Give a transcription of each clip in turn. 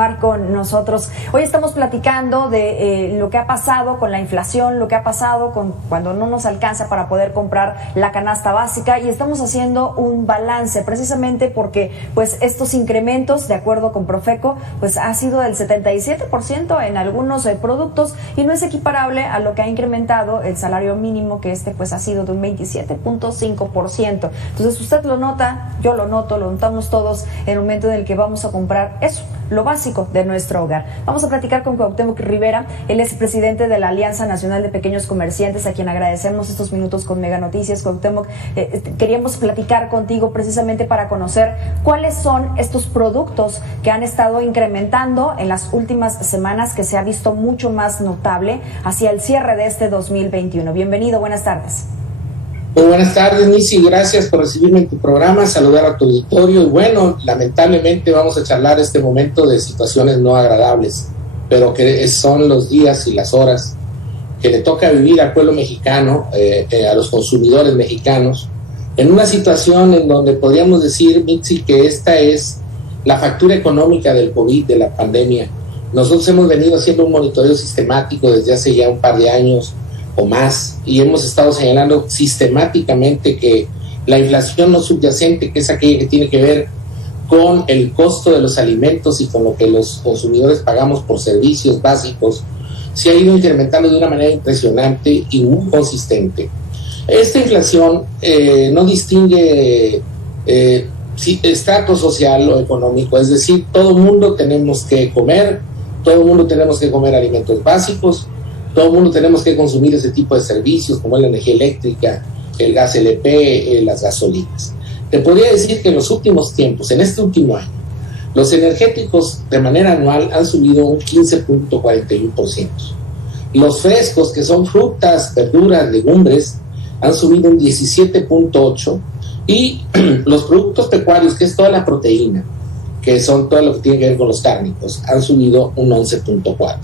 Con nosotros. Hoy estamos platicando de lo que ha pasado con la inflación, lo que ha pasado con cuando no nos alcanza para poder comprar la canasta básica, y estamos haciendo un balance precisamente porque pues estos incrementos, de acuerdo con Profeco, pues ha sido del 77% en algunos productos, y no es equiparable a lo que ha incrementado el salario mínimo, que pues ha sido de un 27.5%. Entonces usted lo nota, yo lo noto, lo notamos todos en el momento en el que vamos a comprar eso, lo básico de nuestro hogar. Vamos a platicar con Cuauhtémoc Rivera. Él es presidente de la Alianza Nacional de Pequeños Comerciantes, a quien agradecemos estos minutos con Mega Noticias. Cuauhtémoc, queríamos platicar contigo precisamente para conocer cuáles son estos productos que han estado incrementando en las últimas semanas, que se ha visto mucho más notable hacia el cierre de este 2021. Bienvenido, buenas tardes. Muy buenas tardes, Nisi, gracias por recibirme en tu programa, saludar a tu auditorio. Y bueno, lamentablemente vamos a charlar este momento de situaciones no agradables, pero que son los días y las horas que le toca vivir al pueblo mexicano, a los consumidores mexicanos, en una situación en donde podríamos decir, Nisi, que esta es la factura económica del COVID, de la pandemia. Nosotros hemos venido haciendo un monitoreo sistemático desde hace ya un par de años o más, y hemos estado señalando sistemáticamente que la inflación no subyacente, que es aquella que tiene que ver con el costo de los alimentos y con lo que los consumidores pagamos por servicios básicos, se ha ido incrementando de una manera impresionante y muy consistente. Esta inflación no distingue estrato social o económico, es decir, todo mundo tenemos que comer, todo mundo tenemos que comer alimentos básicos, todo el mundo tenemos que consumir ese tipo de servicios como la energía eléctrica, el gas LP, las gasolinas. Te podría decir que en los últimos tiempos, en este último año, los energéticos de manera anual han subido un 15.41%. Los frescos, que son frutas, verduras, legumbres, han subido un 17.8%, y los productos pecuarios, que es toda la proteína, que son todo lo que tiene que ver con los cárnicos, han subido un 11.4%.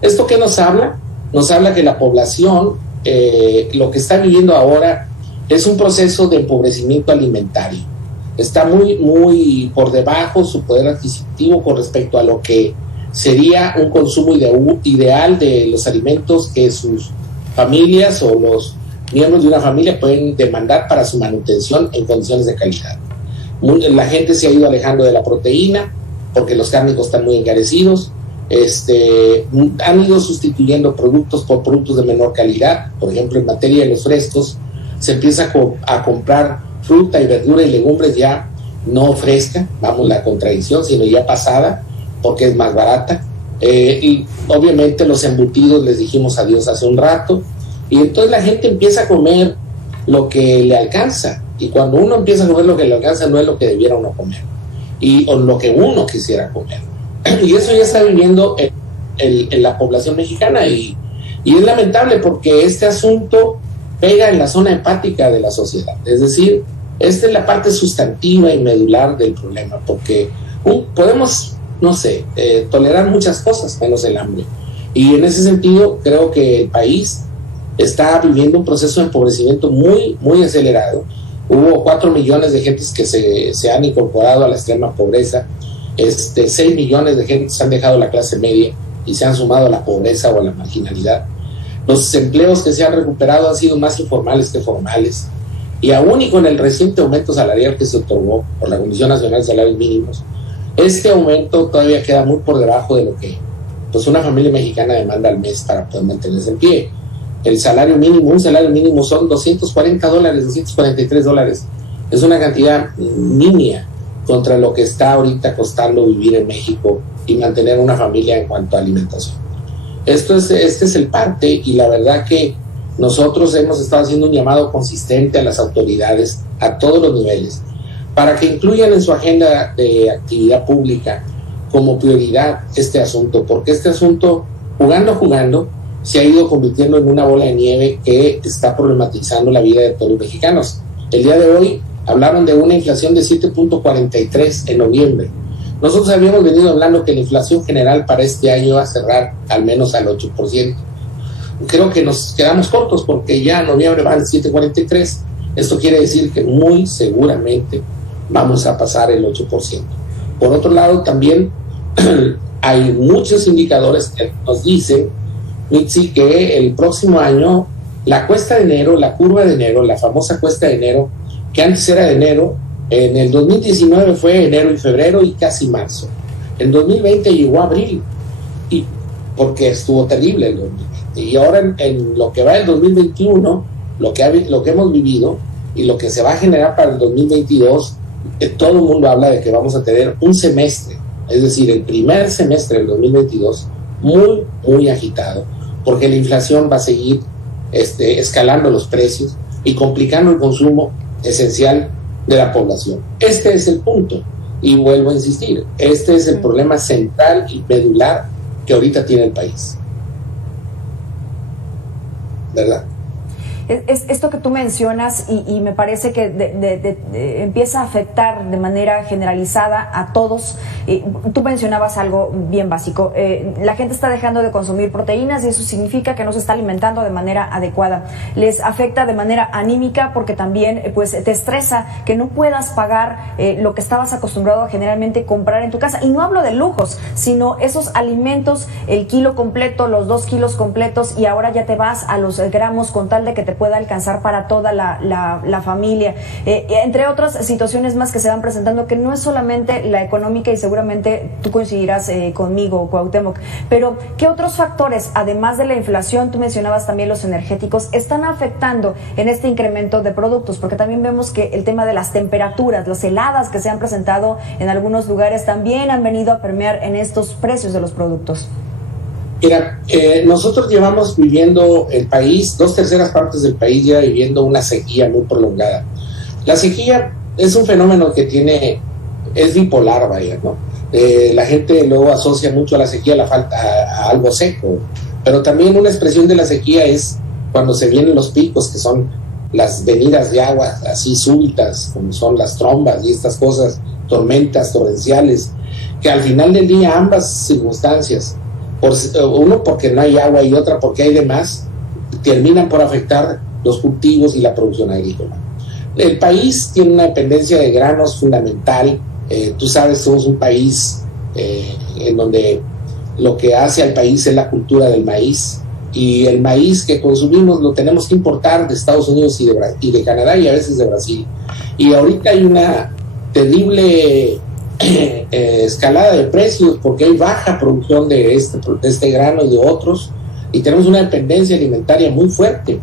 ¿Esto qué nos habla? Nos habla que la población, lo que está viviendo ahora es un proceso de empobrecimiento alimentario. Está muy por debajo su poder adquisitivo con respecto a lo que sería un consumo ideal de los alimentos que sus familias o los miembros de una familia pueden demandar para su manutención en condiciones de calidad. La gente se ha ido alejando de la proteína porque los cárnicos están muy encarecidos. Han ido sustituyendo productos por productos de menor calidad. Por ejemplo, en materia de los frescos, se empieza a comprar fruta y verdura y legumbres ya no fresca, vamos, la contradicción, sino ya pasada, porque es más barata. Y obviamente los embutidos les dijimos adiós hace un rato, y entonces la gente empieza a comer lo que le alcanza, y cuando uno empieza a comer lo que le alcanza, no es lo que debiera uno comer, o lo que uno quisiera comer. Y eso ya está viviendo en la población mexicana, y es lamentable porque este asunto pega en la zona empática de la sociedad. Es decir, esta es la parte sustantiva y medular del problema, porque podemos, tolerar muchas cosas menos el hambre. Y en ese sentido creo que el país está viviendo un proceso de empobrecimiento muy, muy acelerado. Hubo 4 millones de gentes que se han incorporado a la extrema pobreza. 6 millones de gente se han dejado la clase media y se han sumado a la pobreza o a la marginalidad. Los empleos que se han recuperado han sido más informales que formales, y aún y con el reciente aumento salarial que se otorgó por la Comisión Nacional de Salarios Mínimos, este aumento todavía queda muy por debajo de lo que una familia mexicana demanda al mes para poder mantenerse en pie. Un salario mínimo son $240, $243. Es una cantidad nimia contra lo que está ahorita costando vivir en México y mantener una familia en cuanto a alimentación. Este es el parte, y la verdad que nosotros hemos estado haciendo un llamado consistente a las autoridades a todos los niveles para que incluyan en su agenda de actividad pública como prioridad este asunto, porque este asunto, jugando, se ha ido convirtiendo en una bola de nieve que está problematizando la vida de todos los mexicanos. El día de hoy hablaron de una inflación de 7.43 en noviembre. Nosotros habíamos venido hablando que la inflación general para este año va a cerrar al menos al 8%. Creo que nos quedamos cortos porque ya en noviembre va al 7.43. Esto quiere decir que muy seguramente vamos a pasar el 8%. Por otro lado, también hay muchos indicadores que nos dicen, Mitzi, que el próximo año la cuesta de enero, la curva de enero, la famosa cuesta de enero, que antes era de enero, en el 2019 fue enero y febrero y casi marzo. En 2020 llegó a abril, y porque estuvo terrible el 2020. Y ahora en lo que va del 2021, lo que hemos vivido y lo que se va a generar para el 2022, todo el mundo habla de que vamos a tener un semestre, es decir, el primer semestre del 2022, muy, muy agitado, porque la inflación va a seguir escalando los precios y complicando el consumo esencial de la población. Este es el punto, y vuelvo a insistir, este es el problema central y medular que ahorita tiene el país, ¿verdad? Esto que tú mencionas y me parece que empieza a afectar de manera generalizada a todos. Tú mencionabas algo bien básico. La gente está dejando de consumir proteínas y eso significa que no se está alimentando de manera adecuada. Les afecta de manera anímica porque también pues te estresa que no puedas pagar lo que estabas acostumbrado a generalmente comprar en tu casa. Y no hablo de lujos, sino esos alimentos, el kilo completo, los 2 kilos completos, y ahora ya te vas a los gramos con tal de que te pueda alcanzar para toda la familia, entre otras situaciones más que se van presentando, que no es solamente la económica, y seguramente tú coincidirás conmigo, Cuauhtémoc, pero ¿qué otros factores, además de la inflación, tú mencionabas también los energéticos, están afectando en este incremento de productos? Porque también vemos que el tema de las temperaturas, las heladas que se han presentado en algunos lugares, también han venido a permear en estos precios de los productos. Mira, nosotros llevamos viviendo el país, 2/3 partes del país ya viviendo una sequía muy prolongada. La sequía es un fenómeno que es bipolar, vaya, ¿no? La gente luego asocia mucho a la sequía a algo seco, pero también una expresión de la sequía es cuando se vienen los picos, que son las venidas de agua así súbitas, como son las trombas y estas cosas, tormentas torrenciales, que al final del día ambas circunstancias, uno porque no hay agua y otra porque hay de más, terminan por afectar los cultivos y la producción agrícola. El país tiene una dependencia de granos fundamental. Tú sabes, somos un país en donde lo que hace al país es la cultura del maíz, y el maíz que consumimos lo tenemos que importar de Estados Unidos y de Canadá, y a veces de Brasil. Y ahorita hay una terrible escalada de precios porque hay baja producción de este grano y de otros, y tenemos una dependencia alimentaria muy fuerte.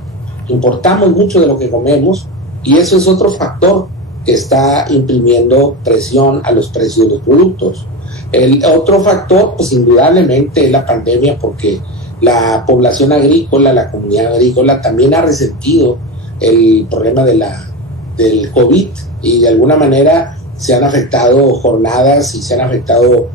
Importamos mucho de lo que comemos, y eso es otro factor que está imprimiendo presión a los precios de los productos. El otro factor, pues indudablemente, es la pandemia, porque la población agrícola, la comunidad agrícola también ha resentido el problema del COVID, y de alguna manera se han afectado jornadas y se han afectado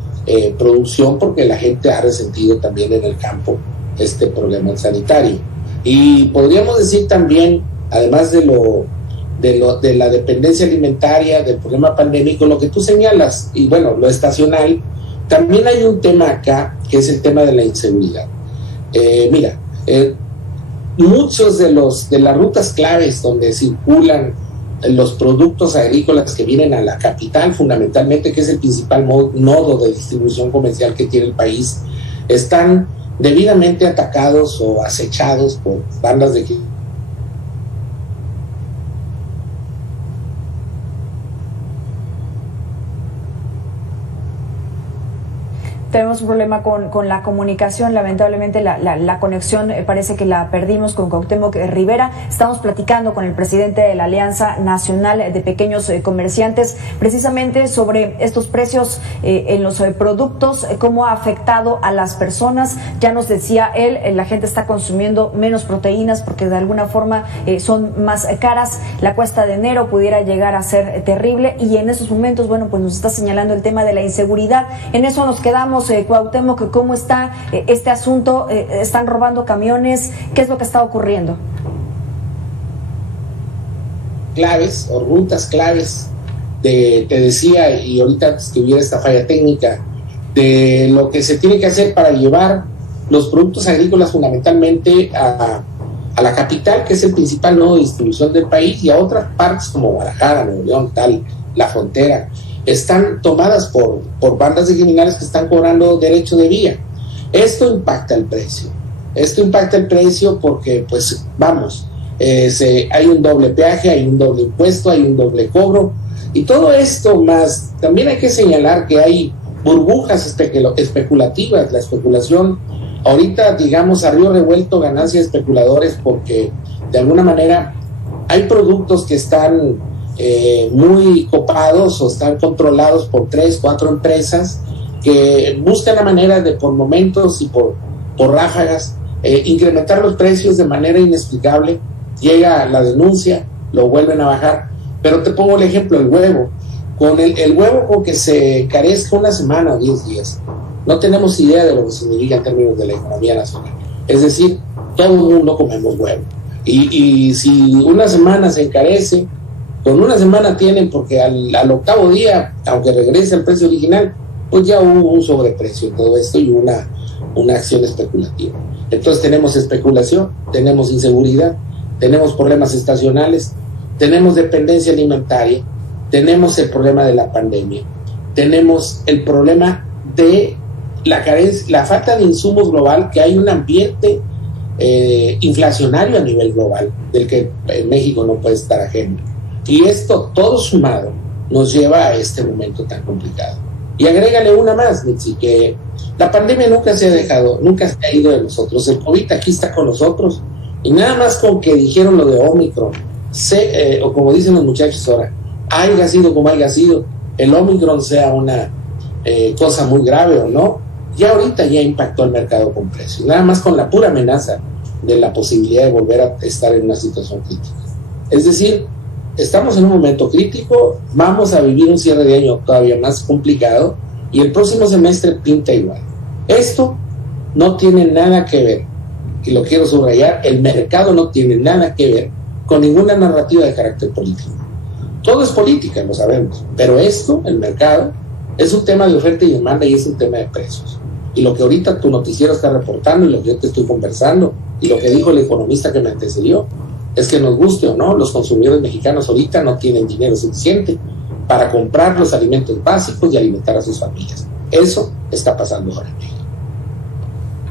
producción, porque la gente ha resentido también en el campo este problema sanitario. Y podríamos decir también, además de la dependencia alimentaria, del problema pandémico, lo que tú señalas, y bueno, lo estacional, también hay un tema acá, que es el tema de la inseguridad. Muchos de las rutas claves donde circulan los productos agrícolas que vienen a la capital, fundamentalmente, que es el principal nodo de distribución comercial que tiene el país, están debidamente atacados o acechados por bandas de Tenemos un problema con la comunicación, lamentablemente la conexión parece que la perdimos con Cuauhtémoc Rivera. Estamos platicando con el presidente de la Alianza Nacional de Pequeños Comerciantes precisamente sobre estos precios en los productos, cómo ha afectado a las personas. Ya nos decía él, la gente está consumiendo menos proteínas porque de alguna forma son más caras. La cuesta de enero pudiera llegar a ser terrible, y en esos momentos, bueno, pues nos está señalando el tema de la inseguridad. En eso nos quedamos. Cuauhtémoc, ¿cómo está este asunto? ¿Están robando camiones? ¿Qué es lo que está ocurriendo? Claves o rutas claves, te decía, y ahorita antes que hubiera esta falla técnica, de lo que se tiene que hacer para llevar los productos agrícolas fundamentalmente a la capital, que es el principal nodo de distribución del país, y a otras partes como Guadalajara, Nuevo León, la frontera. están tomadas por bandas de criminales que están cobrando derecho de vía. Esto impacta el precio. Esto impacta el precio porque, pues, vamos, hay un doble peaje, hay un doble impuesto, hay un doble cobro. Y todo esto más, también hay que señalar que hay burbujas especulativas. La especulación, ahorita, digamos, a río revuelto, ganancias de especuladores, porque de alguna manera hay productos que están muy copados o están controlados por 3, 4 empresas que buscan la manera de, por momentos y por ráfagas, incrementar los precios de manera inexplicable. Llega la denuncia, lo vuelven a bajar. Pero te pongo el ejemplo, el huevo. Con el huevo con que se carezca una semana o 10 días, no tenemos idea de lo que significa en términos de la economía nacional. Es decir, todo el mundo comemos huevo. Y si una semana se encarece, con una semana tienen, porque al octavo día, aunque regrese al precio original, pues ya hubo un sobreprecio en todo esto y una acción especulativa. Entonces tenemos especulación, tenemos inseguridad, tenemos problemas estacionales, tenemos dependencia alimentaria, tenemos el problema de la pandemia, tenemos el problema de la falta de insumos global, que hay un ambiente inflacionario a nivel global, del que México no puede estar ajeno. Y esto, todo sumado, nos lleva a este momento tan complicado. Y agrégale una más, Mitzi, que la pandemia nunca se ha ido de nosotros. El COVID aquí está con nosotros. Y nada más con que dijeron lo de Omicron, o como dicen los muchachos ahora, haya sido como haya sido, el Omicron sea una cosa muy grave o no, ya ahorita ya impactó el mercado con precios. Nada más con la pura amenaza de la posibilidad de volver a estar en una situación crítica. Es decir, estamos en un momento crítico, vamos a vivir un cierre de año todavía más complicado y el próximo semestre pinta igual. Esto no tiene nada que ver, y lo quiero subrayar, el mercado no tiene nada que ver con ninguna narrativa de carácter político. Todo es política, lo sabemos, pero esto, el mercado, es un tema de oferta y demanda y es un tema de precios. Y lo que ahorita tu noticiero está reportando y lo que yo te estoy conversando y lo que dijo el economista que me antecedió, es que nos guste o no, los consumidores mexicanos ahorita no tienen dinero suficiente para comprar los alimentos básicos y alimentar a sus familias. Eso está pasando ahora en México.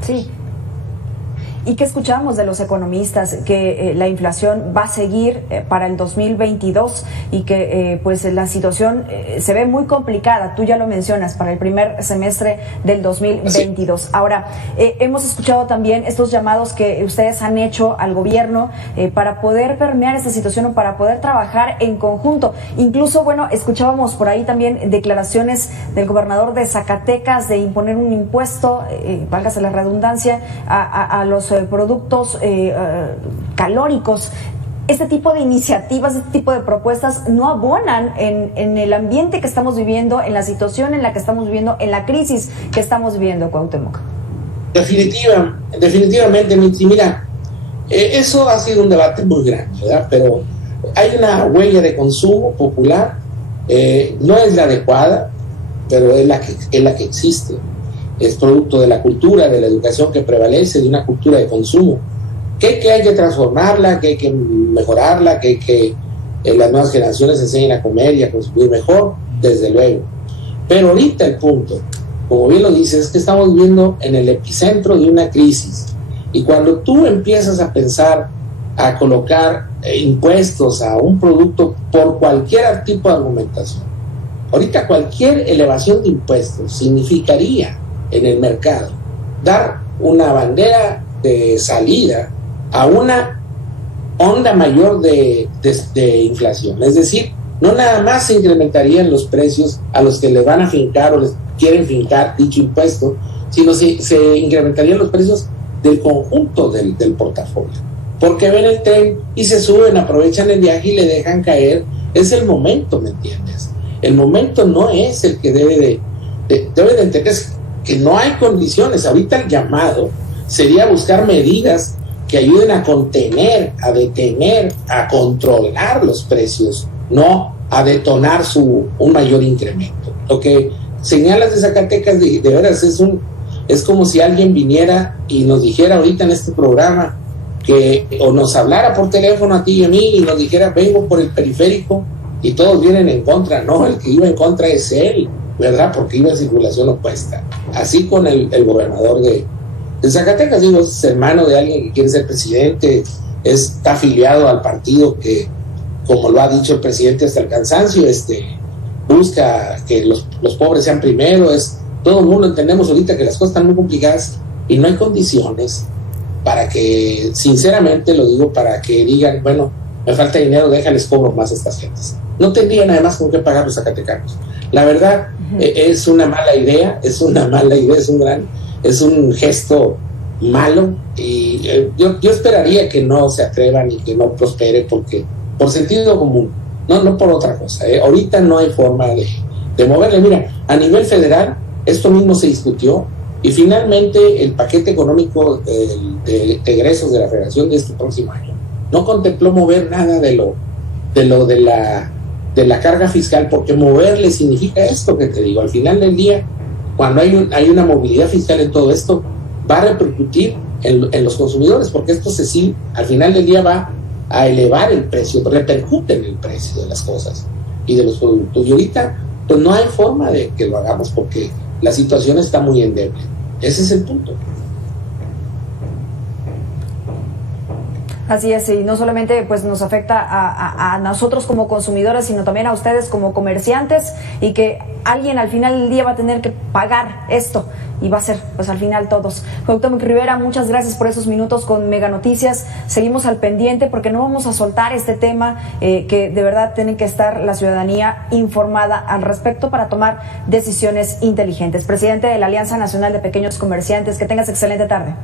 Sí. ¿Y qué escuchamos de los economistas? Que la inflación va a seguir para el 2022 y que pues la situación se ve muy complicada. Tú ya lo mencionas, para el primer semestre del 2022. Sí. Ahora, hemos escuchado también estos llamados que ustedes han hecho al gobierno para poder permear esta situación o para poder trabajar en conjunto. Incluso, bueno, escuchábamos por ahí también declaraciones del gobernador de Zacatecas de imponer un impuesto, válgase la redundancia, a los productos calóricos. Este tipo de iniciativas, este tipo de propuestas no abonan en el ambiente que estamos viviendo, en la situación en la que estamos viviendo, en la crisis que estamos viviendo, Cuauhtémoc. Definitivamente, Mitzi, mira, eso ha sido un debate muy grande, ¿verdad? Pero hay una huella de consumo popular, no es la adecuada, pero es la que existe. Es producto de la cultura, de la educación que prevalece, de una cultura de consumo, que hay que transformarla, que hay que mejorarla, que las nuevas generaciones enseñen a comer y a consumir mejor, desde luego. Pero ahorita el punto, como bien lo dices, es que estamos viviendo en el epicentro de una crisis. Y cuando tú empiezas a pensar a colocar impuestos a un producto por cualquier tipo de argumentación, ahorita cualquier elevación de impuestos significaría en el mercado dar una bandera de salida a una onda mayor de inflación. Es decir, no nada más se incrementarían los precios a los que le van a fincar o les quieren fincar dicho impuesto, sino se incrementarían los precios del conjunto del portafolio. Porque ven el tren y se suben, aprovechan el viaje y le dejan caer. Es el momento, ¿me entiendes? El momento no es el que debe de entender que no hay condiciones. Ahorita el llamado sería buscar medidas que ayuden a contener, a detener, a controlar los precios, no a detonar un mayor incremento. Lo que señalas de Zacatecas, de veras, es como si alguien viniera y nos dijera ahorita en este programa, o nos hablara por teléfono a ti y a mí y nos dijera, vengo por el periférico y todos vienen en contra. No, el que iba en contra es él, ¿verdad? Porque iba en circulación opuesta. Así con el gobernador de Zacatecas, digo, es hermano de alguien que quiere ser presidente, está afiliado al partido que, como lo ha dicho el presidente hasta el cansancio, busca que los pobres sean primero. Todo el mundo entendemos ahorita que las cosas están muy complicadas y no hay condiciones para que, sinceramente lo digo, para que digan, bueno, me falta dinero, déjales cobro más a estas gentes. No tendrían además con qué pagar los zacatecanos. La verdad, es una mala idea, es un gesto malo, y yo esperaría que no se atrevan y que no prospere, porque por sentido común, no por otra cosa. Ahorita no hay forma de moverle. Mira, a nivel federal esto mismo se discutió y finalmente el paquete económico de egresos de la federación de este próximo año no contempló mover nada de la carga fiscal, porque moverle significa esto que te digo. Al final del día, cuando hay una movilidad fiscal en todo esto, va a repercutir en los consumidores, porque esto al final del día va a elevar el precio, repercute en el precio de las cosas y de los productos. Y ahorita pues no hay forma de que lo hagamos, porque la situación está muy endeble. Ese es el punto. Así es, y no solamente pues nos afecta a nosotros como consumidores, sino también a ustedes como comerciantes, y que alguien al final del día va a tener que pagar esto, y va a ser pues al final todos. Cuauhtémoc Rivera, muchas gracias por esos minutos con Mega Noticias. Seguimos al pendiente porque no vamos a soltar este tema, que de verdad tiene que estar la ciudadanía informada al respecto para tomar decisiones inteligentes. Presidente de la Alianza Nacional de Pequeños Comerciantes, que tengas excelente tarde.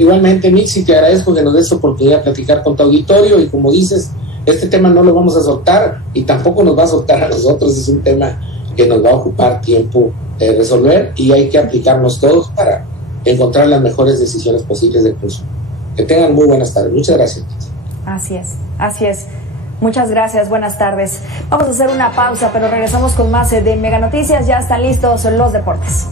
Igualmente, Mixi, te agradezco que nos des oportunidad de platicar con tu auditorio, y como dices, este tema no lo vamos a soltar y tampoco nos va a soltar a nosotros. Es un tema que nos va a ocupar tiempo resolver, y hay que aplicarnos todos para encontrar las mejores decisiones posibles de consumo. Que tengan muy buenas tardes. Muchas gracias. Así es. Muchas gracias, buenas tardes. Vamos a hacer una pausa, pero regresamos con más de Mega Noticias. Ya están listos los deportes.